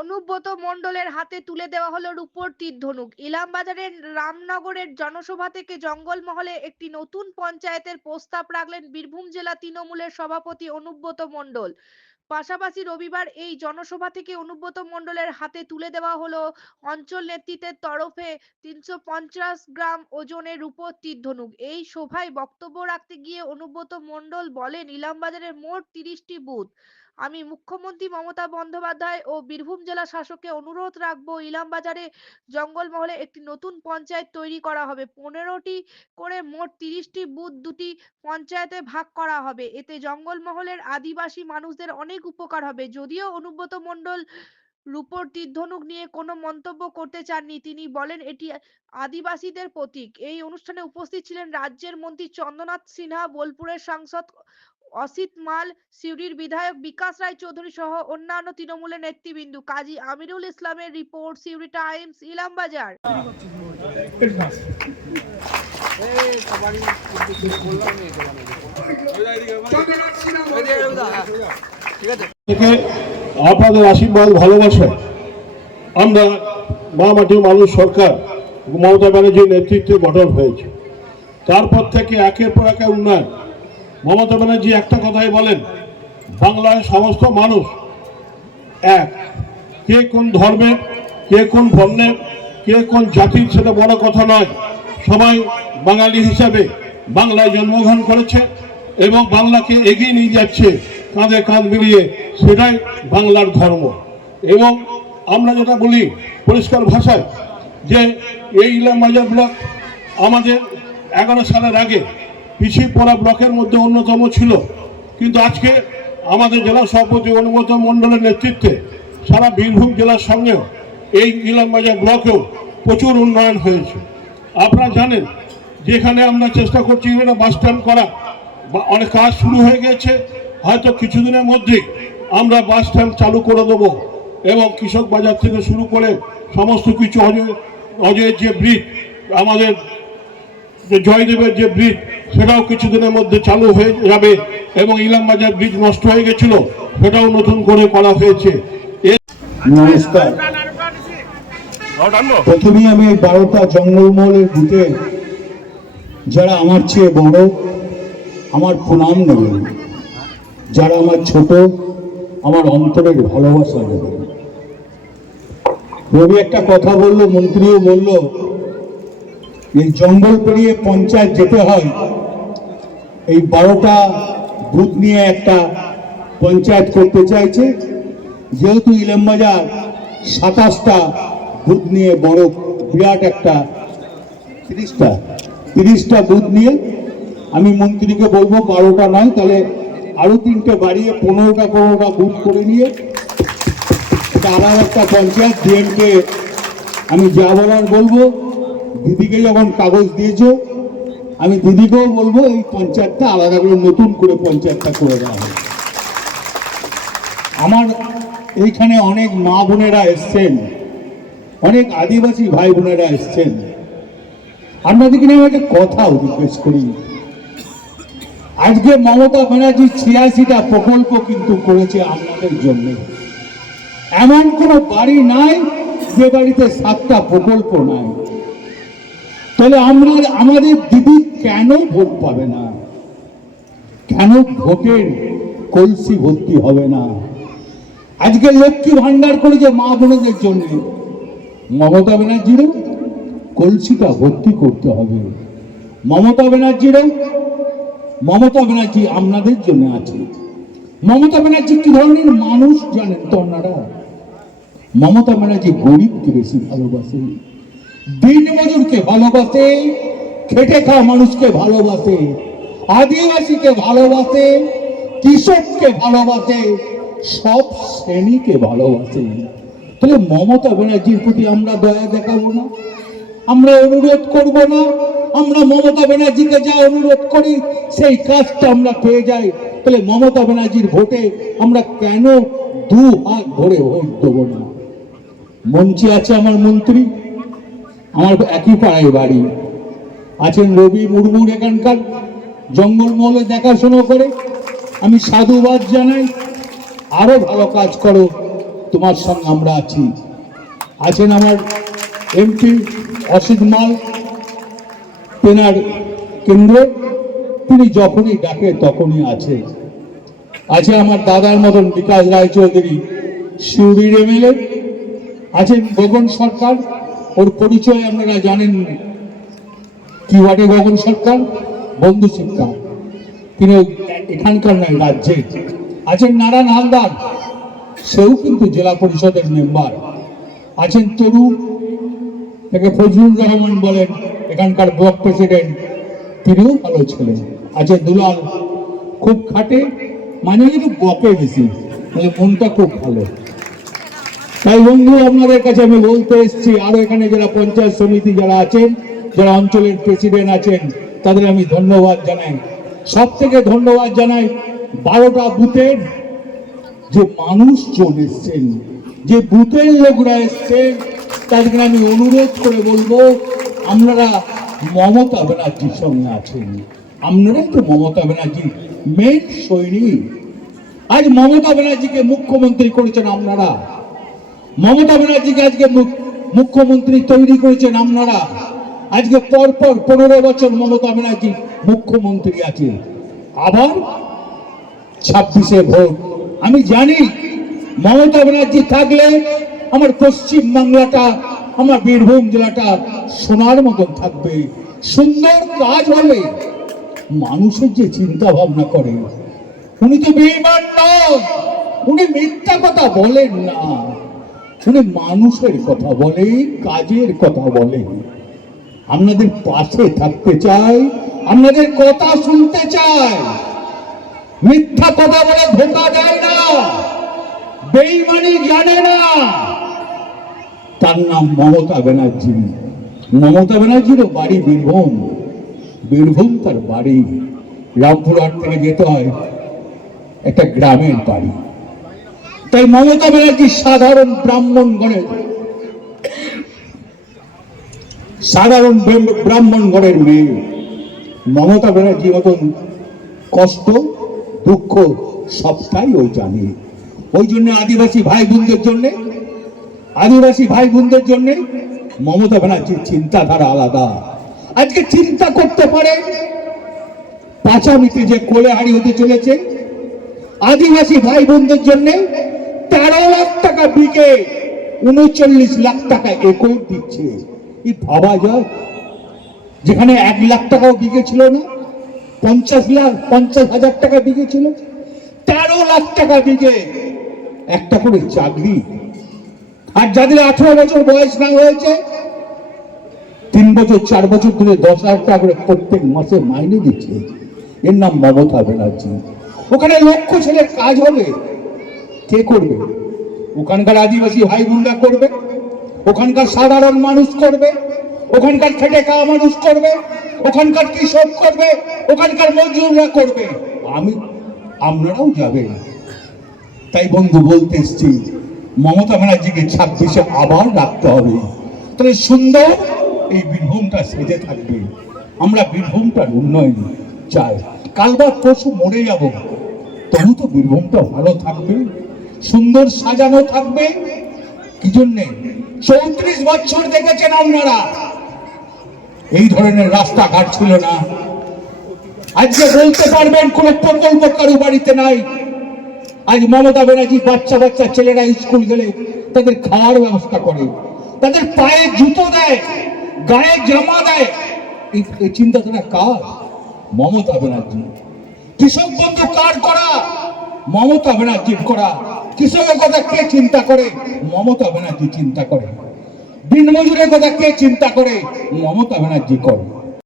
অনুব্রত মণ্ডলের হাতে তুলে দেওয়া হলো রূপোর তীর ধনুক ইলামবাজারের রামনগরের জনসভা থেকে জঙ্গলমহলে একটি নতুন পঞ্চায়েতের প্রস্তাব রাখলেন বীরভূম জেলা তৃণমূলের সভাপতি অনুব্রত মণ্ডল। পাশাপাশি রবিবার এই জনসভা থেকে অনুব্রত মণ্ডলের হাতে তুলে দেওয়া হলো অঞ্চল নেতৃত্বের তরফে তিনশো পঞ্চাশ গ্রাম ওজনের রূপোর তীর ধনুক এই সভায় বক্তব্য রাখতে গিয়ে অনুব্রত মণ্ডল বলেন, ইলামবাজারের মোট তিরিশটি বুথ। আমি মুখ্যমন্ত্রী মমতা বন্দ্যোপাধ্যায় ও বীরভূম জেলা শাসককে অনুরোধ রাখব, ইলামবাজারে জঙ্গলমহলে একটি নতুন পঞ্চায়েত তৈরি করা হবে। পনেরোটি করে মোট তিরিশটি বুথ দুটি পঞ্চায়েতে ভাগ করা হবে। এতে জঙ্গলমহলের আদিবাসী মানুষদের অনেক উপকার হবে। যদিও অনুব্রত মণ্ডল রূপোর তীরধনুক নিয়ে কোনো মন্তব্য করতে চাননি, তিনি বলেন এটি আদিবাসীদের প্রতীক। এই অনুষ্ঠানে উপস্থিত ছিলেন রাজ্যের মন্ত্রী চন্দ্রনাথ সিনহা, বোলপুরের সাংসদ অসিত মাল, সিউড়ির বিধায়ক বিকাশ রায় চৌধুরী সহ অন্যান্য তৃণমূলের নেতৃবৃন্দ। কাজী আমিরুল ইসলামের রিপোর্ট, সিউড়ি টাইমস, ইলামবাজার। আপনাদের আশীর্বাদ, ভালোবাসা। আমরা মা মাটির মানুষ সরকার, মমতা ব্যানার্জির নেতৃত্বে গঠন হয়েছে। তারপর থেকে একের পর একের উন্নয়ন। মমতা ব্যানার্জি একটা কথাই বলেন, বাংলার সমস্ত মানুষ এক। কে কোন ধর্মের, কে কোন বর্ণের, কে কোন জাতির সেটা বড় কথা নয়। সবাই বাঙালি হিসাবে বাংলায় জন্মগ্রহণ করেছে এবং বাংলাকে এগিয়ে নিয়ে যাচ্ছে কাঁধে কাঁধ মিলিয়ে সেটাই বাংলার ধর্ম। এবং আমরা যেটা বলি পরিষ্কার ভাষায় যে এই ইলাম বাজার ব্লক আমাদের এগারো সালের আগে পিছিয়ে পড়া ব্লকের মধ্যে অন্যতম ছিল। কিন্তু আজকে আমাদের জেলা সভাপতি অনুমত মণ্ডলের নেতৃত্বে সারা বীরভূম জেলার সঙ্গেও এই ইলামবাজার ব্লকেও প্রচুর উন্নয়ন হয়েছে। আপনারা জানেন, যেখানে আমরা চেষ্টা করছি এটা বাস স্ট্যান্ড করা, বা অনেক কাজ শুরু হয়ে গেছে। হয়তো কিছুদিনের মধ্যেই আমরা বাস স্ট্যান্ড চালু করে দেবো এবং কৃষক বাজার থেকে শুরু করে সমস্ত কিছু অজয়, অজয়ের যে ব্রিজ, আমাদের জয়দেবের যে ব্রিজ সেটাও কিছুদিনের মধ্যে চালু হয়ে যাবে এবং ইলামবাজার ব্রিজ নষ্ট হয়ে গেছিল, সেটাও নতুন করে করা হয়েছে। প্রথমেই আমি বারোটা জঙ্গলমহলের বুথে যারা আমার চেয়ে বড়, আমার প্রণাম নেবেন যারা আমার ছোট, আমার অন্তরের ভালোবাসা নেবেন রবি একটা কথা বলল, মন্ত্রীও বলল, এই জঙ্গল পেরিয়ে পঞ্চায়েত যেতে হয় এই বারোটা বুথ নিয়ে একটা পঞ্চায়েত করতে চাইছে। যেহেতু ইলামবাজার সাতাশটা বুথ নিয়ে বড় বিরাট একটা তিরিশটা তিরিশটা বুথ নিয়ে আমি মন্ত্রীকে বলব বারোটা নয়, তাহলে আরও তিনটে বাড়িয়ে পনেরোটা পনেরোটা বুথ করে নিয়ে এটা একটা পঞ্চায়েত ডিএমকে আমি যা বলার বলব। দিদিকে যখন কাগজ দিয়েছ আমি দিদিকেও বলব, এই পঞ্চায়েতটা আলাদা করে নতুন করে পঞ্চায়েতটা করে দেওয়া হবে আমার এইখানে অনেক মা বোনেরা এসছেন, অনেক আদিবাসী ভাই বোনেরা এসছেন। আপনাদেরকে নিয়ে একটা কথাও জিজ্ঞেস করি, আজকে মমতা ব্যানার্জি ছিয়াশিটা প্রকল্প কিন্তু করেছে আপনাদের জন্য। এমন কোনো বাড়ি নাই, যে বাড়িতে সাতটা প্রকল্প নাই। তাহলে আমরা আমাদের দিদি কেন ভোট পাবে না? কেন ভোটের কলসি ভর্তি হবে না? আজকে লক্ষ্মী ভান্ডার করেছে মা বোনদের জন্য। মমতা ব্যানার্জিরও কলসিটা ভর্তি করতে হবে। মমতা ব্যানার্জিরও, মমতা ব্যানার্জি আপনাদের জন্য আছে। মমতা ব্যানার্জি কি ধরনের মানুষ জানেন তো আপনারা? মমতা ব্যানার্জি গরিবকে বেশি ভালোবাসে দিন মজুরকে ভালোবাসে, খেটে খাওয়া মানুষকে ভালোবাসে, আদিবাসীকে ভালোবাসে, কৃষককে ভালোবাসে, সব শ্রেণীকে ভালোবাসে। তাহলে মমতা ব্যানার্জির প্রতি আমরা দয়া দেখাবো না, আমরা অনুরোধ করব না, আমরা মমতা ব্যানার্জিকে যা অনুরোধ করি, সেই কাজটা আমরা পেয়ে যাই। তাহলে মমতা ব্যানার্জির ভোটে আমরা কেন দু হাত ভরে ভোট দেবো না? মঞ্চে আছে আমার মন্ত্রী। আমার একই পাড়ায় বাড়ি। আছেন রবি মুর্মুর এখানকার জঙ্গলমহলে দেখাশোনা করে। আমি সাধুবাদ জানাই, আরও ভালো কাজ করো, তোমার সঙ্গে আমরা আছি। আছেন আমার এমপি অসিত মাল, তেনার কেন্দ্র, তিনি যখনই ডাকে তখনই আছে। আছে আমার দাদার মতন বিকাশ রায়চৌধুরী শিউরির এমএলএ আছেন গগন সরকার ওর পরিচয় আপনারা জানেন কি ওয়ার্ডে গগন সরকার? বন্ধু শিক্ষা তিনি এখানকার নয় রাজ্যের আছেন নারায়ণ হালদার। সেও কিন্তু জেলা পরিষদের মেম্বার। আছেন তরু তাকে ফজলুর রহমান বলেন, এখানকার ব্লক প্রেসিডেন্ট। তিনিও ভালো ছিলেন। আছে দুলাল, খুব খাটে? মানে একটু বকে বেশি। মানে মনটা খুব ভালো। তাই বন্ধু, আপনাদের কাছে আমি বলতে এসেছি, আরও এখানে যারা পঞ্চায়েত সমিতি যারা আছেন, যারা অঞ্চলের প্রেসিডেন্ট আছেন, তাদের আমি ধন্যবাদ জানাই। সব থেকে ধন্যবাদ জানাই বারোটা বুথের যে মানুষজন এসছেন, যে বুথের লোকরা এসছেন, তাদেরকে আমি অনুরোধ করে বলব, আপনারা মমতা ব্যানার্জির সঙ্গে আছেন। আপনারাই তো মমতা ব্যানার্জি মেন সৈনিক। আজ মমতা ব্যানার্জিকে মুখ্যমন্ত্রী করেছেন আপনারা। মমতা ব্যানার্জিকে আজকে মুখ্যমন্ত্রী তৈরি করেছেন আপনারা। আজকে পর পর পনেরো বছর মমতা ব্যানার্জি মুখ্যমন্ত্রী আছে আবার ছাব্বিশে ভোট। আমি জানি মমতা ব্যানার্জি থাকলে আমার পশ্চিম বাংলাটা, আমার বীরভূম জেলাটা সোনার মতন থাকবে। সুন্দর কাজ হবে মানুষের যে চিন্তা ভাবনা করে উনি তো বেইমান নন, উনি মিথ্যা কথা বলেন না। উনি মানুষের কথা বলে, কাজের কথা বলে। আপনাদের পাশে থাকতে চাই, আপনাদের কথা শুনতে চাই। মিথ্যা কথা বলে ধোকা দেয় না, বেইমানি জানে না। তার নাম মমতা ব্যানার্জি। মমতা ব্যানার্জিরও বাড়ি বীরভূম। বীরভূম তার বাড়ি। রামপুরহাট থেকে যেতে হয়। একটা গ্রামের বাড়ি। তাই মমতা ব্যানার্জি সাধারণ ব্রাহ্মণ গণের সাধারণ ব্রাহ্ম- ব্রাহ্মণ ঘরের মেয়ে মমতা ব্যানার্জি মতন কষ্ট, দুঃখ সবটাই ওই জানে। ওই জন্য আদিবাসী ভাই বোনদের জন্যে, আদিবাসী ভাই বোনদের জন্য মমতা ব্যানার্জির চিন্তাধারা আলাদা। আজকে চিন্তা করতে পারে, পাঁচামিতে যে কোলেহারি হতে চলেছে, আদিবাসী ভাই বোনদের জন্য তেরো লাখ টাকা বিঘে উনচল্লিশ লাখ টাকা একর দিচ্ছে। কি ভাবা যায়, যেখানে এক লাখ টাকাও বিঘে ছিল না, পঞ্চাশ লাখ, পঞ্চাশ হাজার টাকা বিঘে ছিল। তেরো লাখ টাকা বিঘে একটা করে চাকরি। আর যাদের আঠারো বছর বয়স না হয়েছে, তিন বছর, চার বছর ধরে দশ হাজার টাকা করে প্রত্যেক মাসে মাইনে দিচ্ছে। এর নাম মমতা ব্যানার্জি। ওখানে লক্ষ ছেলের কাজ হবে। কে করবে? ওখানকার আদিবাসী ভাই বোনরা করবে? ওখানকার সাধারণ মানুষ করবে? ওখানকার খেটে খাওয়া মানুষ করবে? ওখানকার কৃষক করবে? ওখানকার মজুররা করবে? আমি আপনারাও যাবেন তাই বন্ধু, বলতে এসছি, মমতা ব্যানার্জিকে ছাব্বিশে আবার রাখতে হবে। তাহলে সুন্দর এই বীরভূমটা সেজে থাকবে। আমরা বীরভূমটার উন্নয়ন চাই। কালবার পশু মরে যাব। তবু তো বীরভূমটা ভালো থাকবে। সুন্দর সাজানো থাকবে। কি জন্যে? চৌত্রিশ বছর দেখেছেন আপনারা। এই ধরনের রাস্তাঘাট ছিল না। আজকে বলতে পারবেন, কোন প্রকল্প কারও বাড়িতে নাই। আজ মমতা ব্যানার্জি বাচ্চা বাচ্চা ছেলেরা স্কুল গেলে তাদের খাওয়ার ব্যবস্থা করে। তাদের পায়ে জুতো দেয়, গায়ে জামা দেয়। এই- চিন্তাধারা কার? মমতা ব্যানার্জি। কৃষক বন্ধু কার করা? মমতা ব্যানার্জির করা। কৃষকের কথা কে চিন্তা করে? মমতা ব্যানার্জি চিন্তা করে। দিনমজুরের কথা কে চিন্তা করে? মমতা ব্যানার্জি করে।